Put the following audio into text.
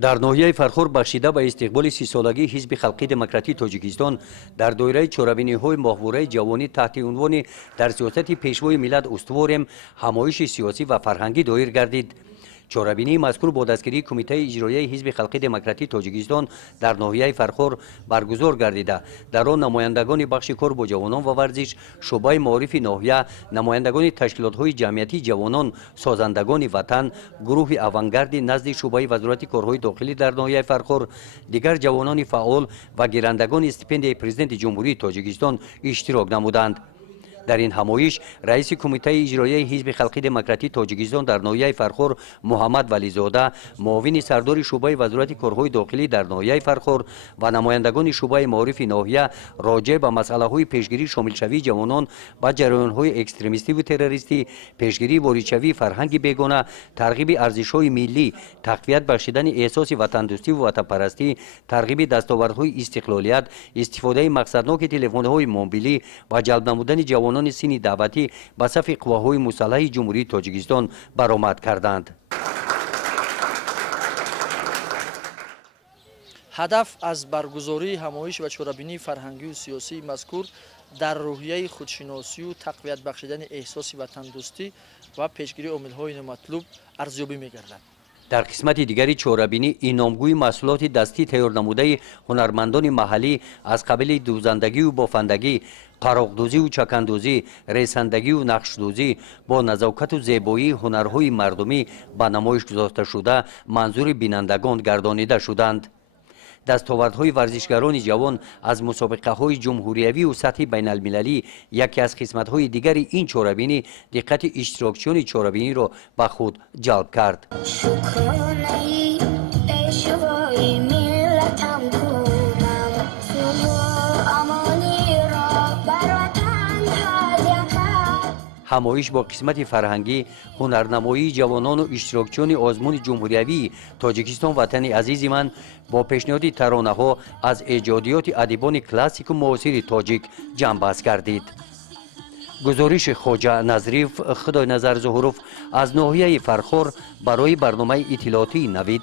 در ناحیه فرخور بخشیده به استقبال 30 سالگی حزب خلقی دموکراتی تاجیکستان در دایره چهاربینی‌های ماهواره جوانی تحت عنوان در سیاست پیشوای ملت استواریم همایش سیاسی و فرهنگی دایر گردید. چهاربینی مذکور با دستگیری کمیته اجرایی حزب خلقی دموکراتی تاجیکستان در ناحیه فرخور برگزار گردیده. در آن نمایندگان بخش کار با جوانان و ورزش، شعبه معارف ناحیه، نمایندگان تشکیلات‌های جمعیتی جوانان سازندگان وطن، گروه اوانگارد نزد شعبه وزارت کارهای داخلی در ناحیه فرخور، دیگر جوانان فعال و گیرندگان استیپندیای پرزیدنت جمهوری تاجیکستان اشتراک نمودند. در این همایش رئیس کمیته اجرایی حزب خلقی دموکراتی تاجیکستان در ناحیه فرخور محمد ولیزاده، معاون سردار شعبه وزارت کارهای داخلی در ناحیه فرخور و نمایندگان شعبه معارف ناحیه راجع به مسئله‌های پیشگیری شامل شوی جوانان با جریان‌های اکستریمیستی و تروریستی، پیشگیری واریدشوی فرهنگ بیگانه، ترغیب ارزش‌های ملی، تقویت بخشیدن احساس وطن‌دوستی و وطن‌پرستی، ترغیب دستاوردهای استقلالیت، استفاده مقصدناک تلفن‌های موبیلی و جلب نمودن جوانان سینی دعوتی به صف قواهای مسلح جمهوری تاجیکستان برآمد کردند. هدف از برگزاری همایش و چهاربینی فرهنگی و سیاسی مذکور در روحیه خودشناسی و تقویت بخشیدن احساس وطن‌دوستی و پیشگیری عامل‌های نامطلوب ارزیابی می‌گردد. در قسمت دیگری چهاربینی اینامگوی محصولات دستی تیار نموده هنرمندان محلی از قبیل دوزندگی و بافندگی، قراقدوزی و چکندوزی، ریسندگی و نقشدوزی با نزاکت و زیبایی هنرهای مردمی به نمایش گذاشته شده منظور بینندگان گردانیده شدند. دستاوردهای ورزشگران جوان از مسابقه‌های جمهوریوی و سطح بین المللی یکی از قسمت‌های دیگر این چهاربینی دقت اشتراکچیان چهاربینی را به خود جلب کرد. همایش با قسمت فرهنگی، هنرنمایی جوانان و اشتراکچیان آزمون جمهوریوی تاجیکستان وطن عزیز من با پیشنهاد ترانه‌ها از ایجادیات ادیبان کلاسیک و معاصر تاجیک جنببست گردید. گزارش خواجه نظریف خدای نظر ظهوروف از ناحیه فرخور برای برنامه اطلاعاتی نوید.